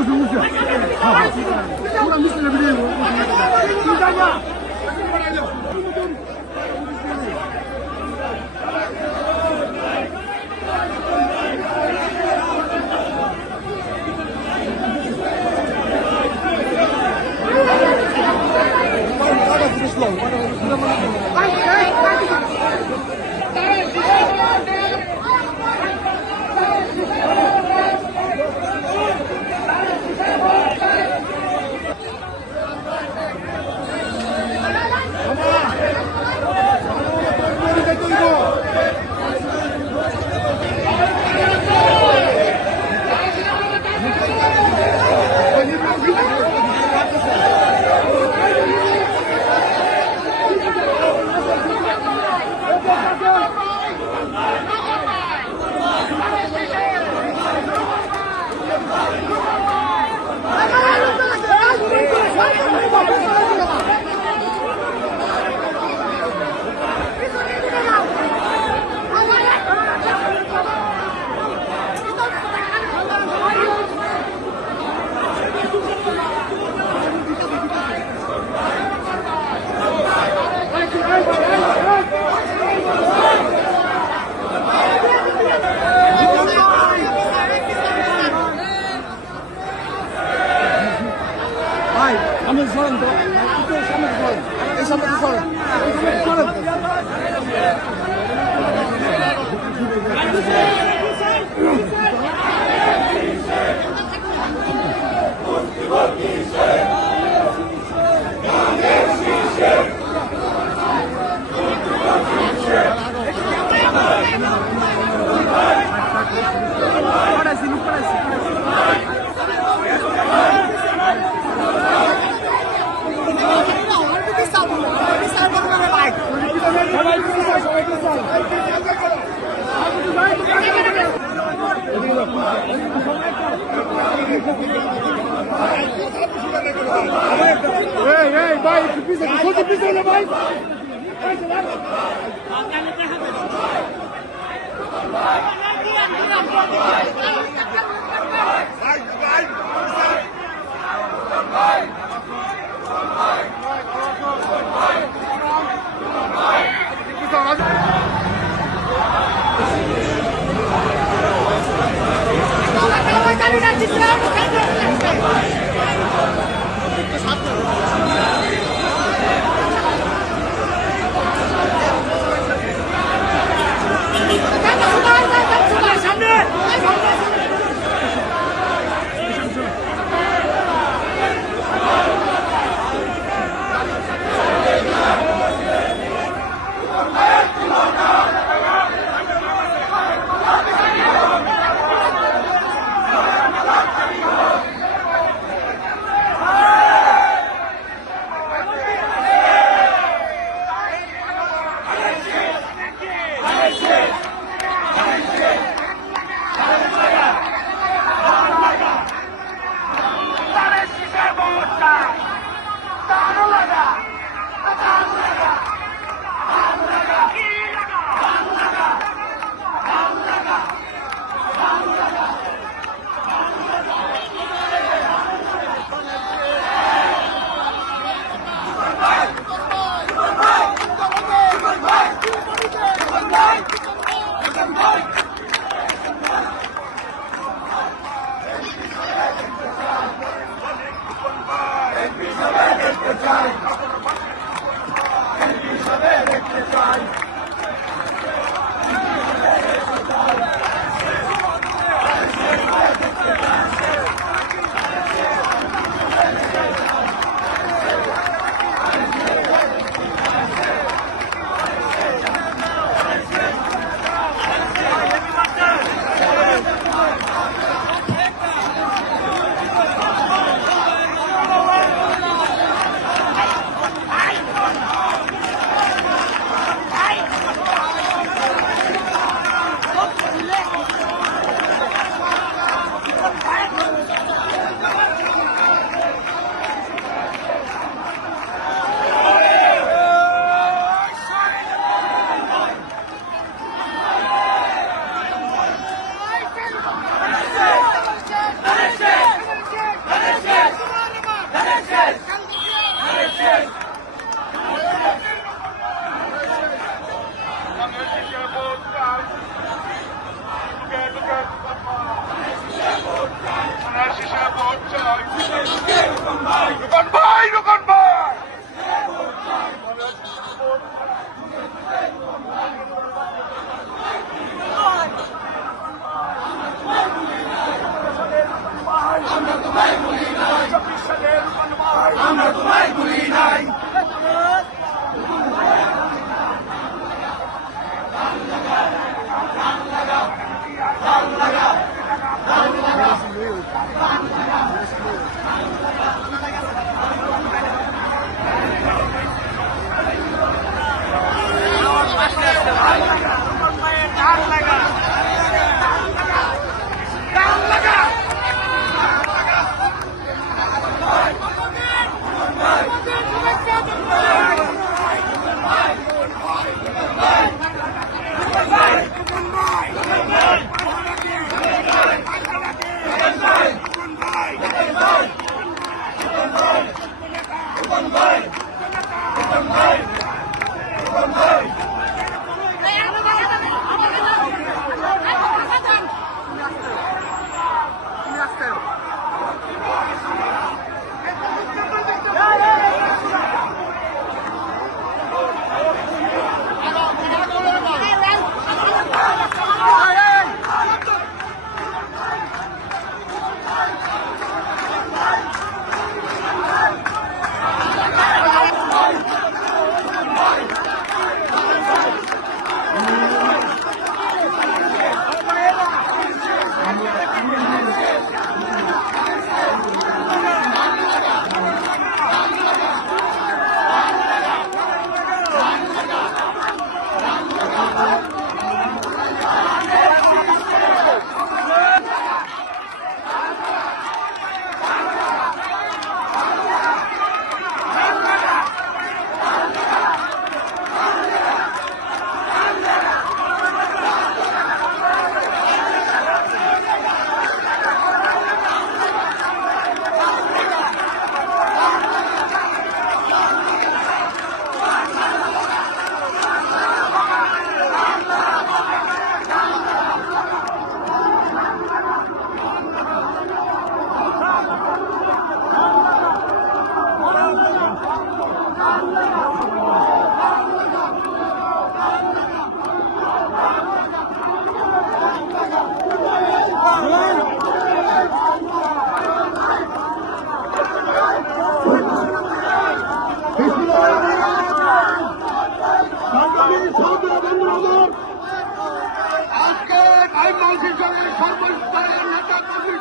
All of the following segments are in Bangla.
Uzun uzun. Buradan müstüne bileyim. Buradan ya. পড়াইছি লুক পড়াইছি সবাই সবাই এই এই ভাই একটু পিছনে ছোট পিছনে Thank you.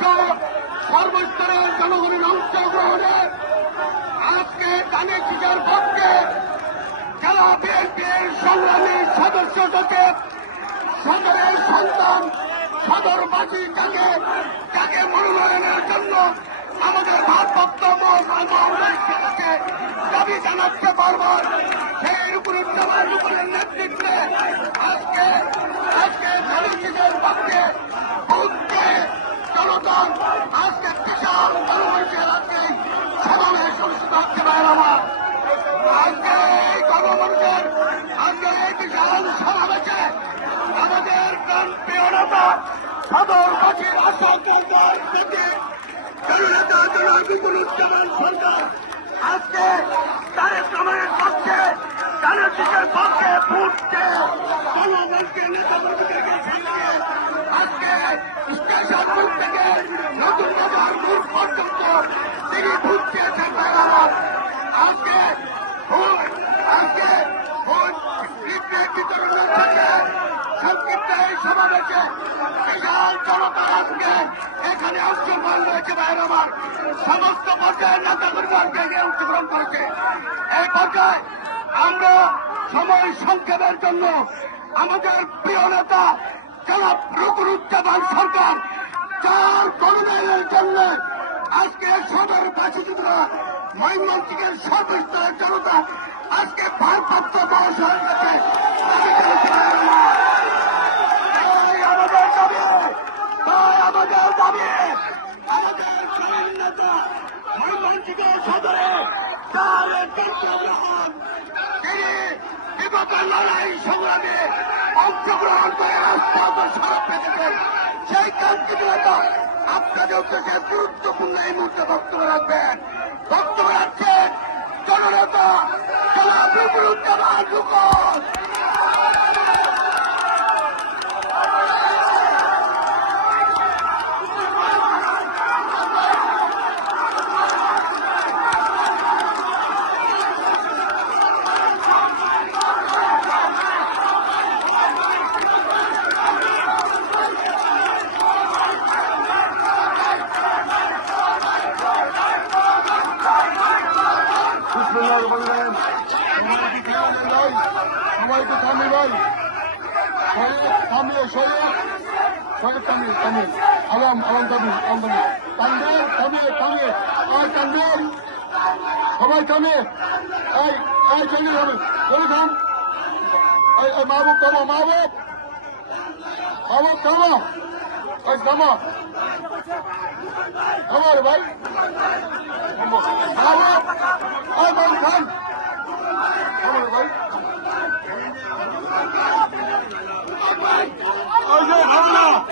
সহ সর্বস্তরের জনগণের অংশগ্রহণে আজকে দানের শিকার পক্ষে জেলা বিএনপির সংগ্রামী সদস্য থেকে সদরের সন্তান সদরবাসী যাকে যাকে মনোনয়নের জন্য আমাদের ভারপ্রাপ্ত মহাসভাকে দাবি জানাচ্ছে বারবার সেই রূপরুজ্জামান রূপের নেতৃত্বে আজকে আজকে জনশীলের পক্ষে জনতা আজকে বিশাল জনগণের আজকে সমাবেশ অনুষ্ঠিত হচ্ছে ভাইয়ের আমার আজকে এই গণমানুষের আজকে এই বিশাল সমাবেশে আমাদের প্রিয় নেতা, সদর কাছের আশা করবার থেকে জননেতা জনাব বিপুলুজ্জামান সরকার আজকে তারেক রহমানের পক্ষে, তারেক পক্ষে ফুটছে জনগণকে নেতা কর্মীদেরকে সামনে আজকে স্টেশন রোড থেকে নতুন বাজার রোড পর্যন্ত তিনি চেয়েছেন ভাইরাবার আজকে ভোট আজকে ভোট লিফলেট থেকে সংক্ষিপ্ত এই আজকে এখানে অংশগ্রহণ রয়েছে ভাইয়ের আমার সমস্ত পর্যায়ের নেতা কর্মীকে নিয়ে অংশগ্রহণ করেছে এই পর্যায়ে আমরা সময় সংক্ষেপের জন্য আমাদের প্রিয় নেতা যারা রুকুরুজ্জামান সরকার, যার করুণায়ের জন্য আজকে সদর বাসিন্দা ময়মনসিংহের সর্বস্তরের জনতা আজকে ভারপ্রাপ্ত মহাশয়ের বিগত লড়াই সংগ্রামে অংশগ্রহণ করে রাষ্ট্র সারা পেতেছেন সেই কাঙ্ক্ষিত নেতা আপনাদের উদ্দেশ্যে গুরুত্বপূর্ণ এই মুহূর্তে বক্তব্য রাখবেন। বক্তব্য রাখছেন জননেতা জনাব রুকুরুজ্জামান রুকন Erkan'ı. Ay, Erkan'ı yalnız. Yalnız Ay, ay Mahmut tamam Mahmut. Mahmut tamam. Ay tamam. Tamam bay. Mahmut. Ay Mahmut tamam. Tamam bay. Haydi kamera.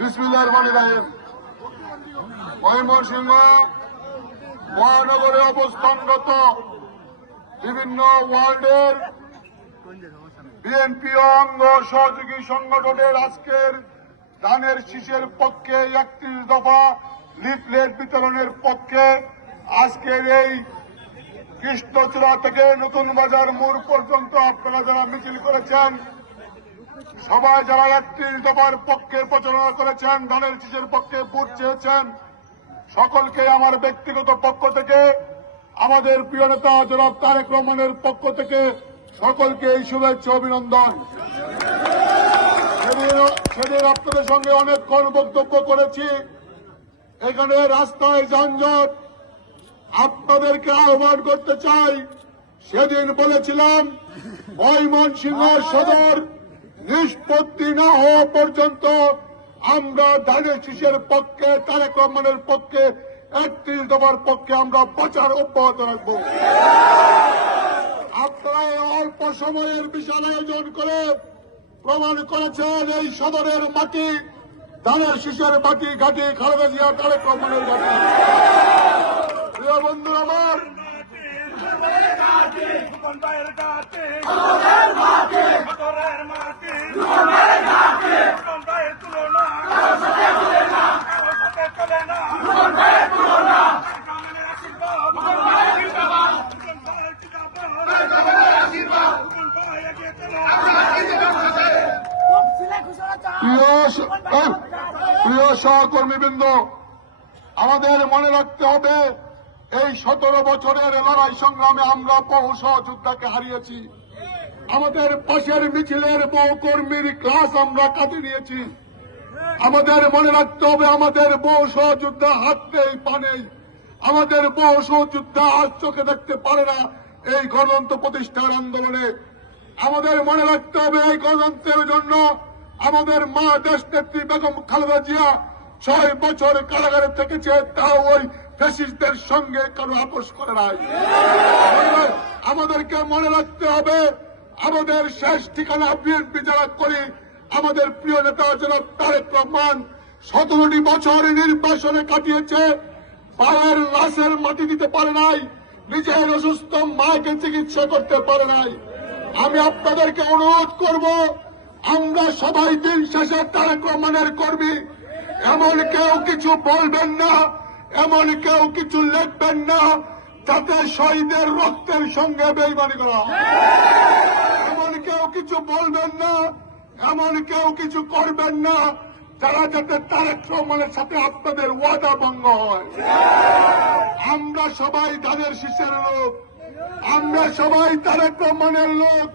Bismillahirrahmanirrahim. Oyun borçluğuna মহানগরে অবস্থানরত বিভিন্ন ওয়ার্ডের বিএনপি অঙ্গ সহযোগী সংগঠনের আজকের ধানের শীষের পক্ষে একত্রিশ দফা লিফলেট বিতরণের পক্ষে আজকের এই কৃষ্ণচূড়া থেকে নতুন বাজার মোড় পর্যন্ত আপনারা যারা মিছিল করেছেন, সবাই যারা একত্রিশ দফার পক্ষে প্রচারণা করেছেন ধানের শীষের পক্ষে ভোট চেয়েছেন সকলকে আমার ব্যক্তিগত পক্ষ থেকে, আমাদের প্রিয় নেতা জনাব তারেক রহমানের পক্ষ থেকে সকলকে এই শুভেচ্ছা, অভিনন্দন। সেদিন আপনাদের সঙ্গে অনেকক্ষণ বক্তব্য করেছি। এখানে রাস্তায় যানজট, আপনাদেরকে আহ্বান করতে চাই। সেদিন বলেছিলাম, ময়মনসিংহ সদর নিষ্পত্তি না হওয়া পর্যন্ত আমরা ধানের শীষের পক্ষে, তারেক রহমানের পক্ষে একত্রিশ দফার পক্ষে আমরা প্রচার অব্যাহত রাখব। আপনারা অল্প সময়ের বিশাল আয়োজন করে প্রমাণ করেছেন এই সদরের মাটি ধানের শীষের মাটি, ঘাটি, খালেদা জিয়া, তারেক রহমানের ঘাটি প্রিয় বন্ধু আমার বন্দায়ের গাছে মোটরের মাটি বন্দায়ের তুলনা কারও সাথে চলে না কামিনের আশীর্বাদ বন্দায়ের জিন্দাবাদ বন্দায় এগিয়ে চলো প্রিয় স- এই, প্রিয় সহকর্মীবৃন্দ আমাদের মনে রাখতে হবে এই সতেরো বছরের লড়াই সংগ্রামে আমরা বহু সহযোদ্ধাকে হারিয়েছি। আমাদের পাশের মিছিলের বহু কর্মীর ক্লাস আমরা কাটে নিয়েছি। আমাদের মনে রাখতে হবে, আমাদের বহু সহযোদ্ধা হাত নেই পানেই আমাদের বহু সহযোদ্ধা আজ চোখে দেখতে পারে না এই গণতন্ত্র প্রতিষ্ঠার আন্দোলনে। আমাদের মনে রাখতে হবে এই গণতন্ত্রের জন্য আমাদের মা দেশ নেত্রী বেগম খালেদা জিয়া ছয় বছর কারাগারে থেকেছে তা ওই ফেসিস্টদের সঙ্গে কারও আপোষ করে নাই। আমাদেরকে মনে রাখতে হবে, আমাদের শেষ ঠিকানা বিএনপি যারা করি, আমাদের প্রিয় নেতা জনাব তারেক রহমান সতেরোটি বছর নির্বাসনে কাটিয়েছে, পায়ের লাশের মাটি দিতে পারে নাই, নিজের অসুস্থ মাকে চিকিৎসা করতে পারে নাই। আমি আপনাদেরকে অনুরোধ করব, আমরা সবাই দিন শেষে তারেক রহমানের কর্মী, এমন কেউ কিছু বলবেন না। এমন কেউ কিছু লিখবেন না, যাতে শহীদের রক্তের সঙ্গে বেইমানি করা এমন কেউ কিছু বলবেন না, এমন কেউ কিছু করবেন না, যারা যাতে তারেক রহমানের সাথে আপনাদের ওয়াদা ভঙ্গ হয়। আমরা সবাই ধানের শীষের লোক। আমরা সবাই তারেক রহমানের লোক।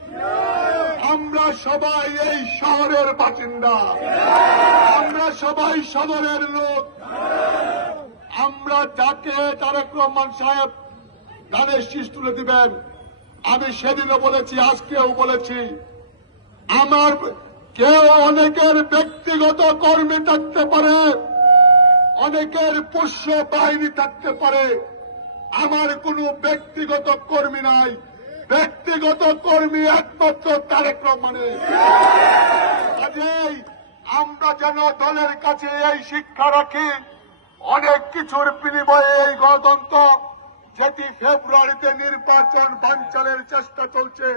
আমরা সবাই এই শহরের বাসিন্দা। আমরা সবাই সদরের লোক। আমরা যাকে তারেক রহমান সাহেব ধানের শীষ তুলে দিবেন, আমি সেদিনও বলেছি, আজকেও বলেছি, আমার কেউ অনেকের ব্যক্তিগত কর্মী থাকতে পারে, অনেকের পোষ্য বাহিনী থাকতে পারে, আমার কোনো ব্যক্তিগত কর্মী নাই, ব্যক্তিগত কর্মী একমাত্র তারেক রহমানের। আমরা যেন দলের কাছে এই শিক্ষা রাখি। অনেক কিছুর বিনিময়ে এই গণতন্ত্র যেটি ফেব্রুয়ারিতে নির্বাচন বাঞ্চালের চেষ্টা চলছে,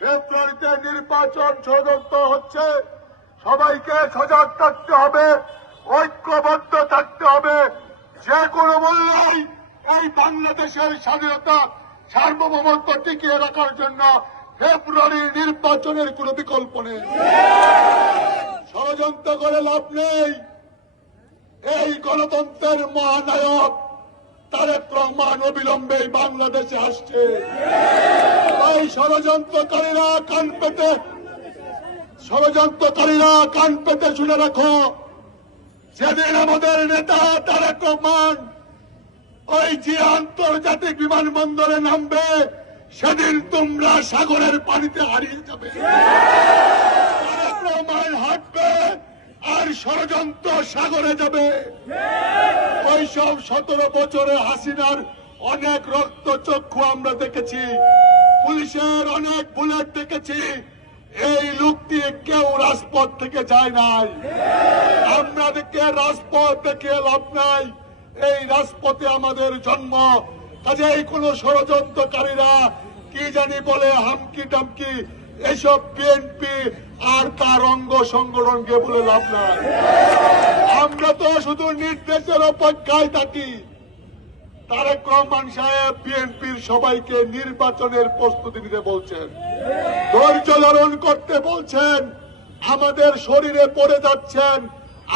ফেব্রুয়ারিতে নির্বাচন ষড়যন্ত্র হচ্ছে, সবাইকে সজাগ থাকতে হবে, ঐক্যবদ্ধ থাকতে হবে। যে কোনো মূল্যেই এই বাংলাদেশের স্বাধীনতা সার্বভৌমত্ব টিকিয়ে রাখার জন্য ফেব্রুয়ারি নির্বাচনের কোনো বিকল্প নেই। ষড়যন্ত্র করে লাভ নেই। এই গণতন্ত্রের মহানায়ক তারেক রহমান অবিলম্বে বাংলাদেশে আসছে। তাই ষড়যন্ত্রকারীরা কান পেতে, ষড়যন্ত্রকারীরা কান পেতে শুনে রাখো, যেদিন আমাদের নেতা তারেক রহমান ওই যে আন্তর্জাতিক বিমানবন্দরে নামবে, সেদিন তোমরা সাগরের পানিতে হারিয়ে যাবে। তারেক রহমান হাঁটবে আর ষড়যন্ত্র সাগরে যাবে। ওই সব সতেরো বছরে হাসিনার অনেক রক্ত চক্ষু আমরা দেখেছি। পুলিশের অনেক বুলেট দেখেছি। এই লোকটি কেউ রাজপথ থেকে যায় নাই। আপনাদেরকে রাজপথ দেখে লাভ নাই। এই রাজপথে আমাদের জন্ম। কাজেই কোন ষড়যন্ত্রকারীরা কি জানি বলে হামকি টামকি এসব বিএনপি আর তার অঙ্গ সংগঠনকে বলে লাভ নাই। আমরা তো শুধু নির্দেশের অপেক্ষায় থাকি। তারেক রহমান সাহেব বিএনপির সবাইকে নির্বাচনের প্রস্তুতি নিতে বলছেন। ধৈর্য ধারণ করতে বলছেন। আমাদের শরীরে পড়ে যাচ্ছেন।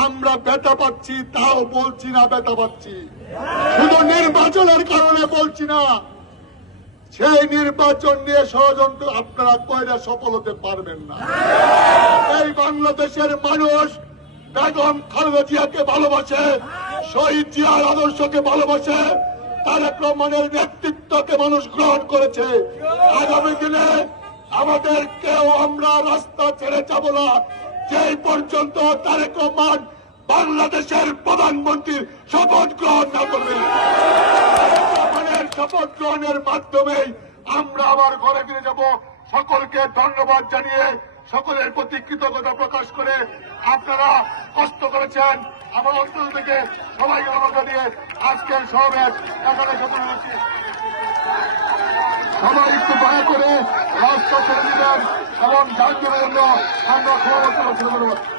আমরা ব্যথা পাচ্ছি, তাও বলছি না ব্যথা পাচ্ছি। শুধু নির্বাচনের কারণে বলছি না সেই নির্বাচন নিয়ে ষড়যন্ত্র আপনারা কয়রা সফল হতে পারবেন না। এই বাংলাদেশের মানুষ বেগম খালেদা জিয়াকে ভালোবাসে, শহীদ জিয়ার আদর্শকে ভালোবাসে, তারেক রহমানের নেতৃত্বকে মানুষ গ্রহণ করেছে। আগামী দিনে আমাদের কেউ আমরা রাস্তা ছেড়ে যাব না। যেই পর্যন্ত তারেক রহমান বাংলাদেশের প্রধানমন্ত্রীর শপথ গ্রহণ না করবে। শপথ গ্রহণের মাধ্যমে আমরা আবার ঘরে ফিরে যাব। সকলকে ধন্যবাদ জানিয়ে সকলের প্রতি কৃতজ্ঞতা প্রকাশ করে আপনারা কষ্ট করেছেন। আমার অঞ্চল থেকে সবাইকে নমস্কার দিয়ে আজকের সমাবেশ এখানে সফল হয়েছি সবাই একটু দয়া করে রাস্তা ছেড়ে দিবেন এবং যার জন্য আমরা করতে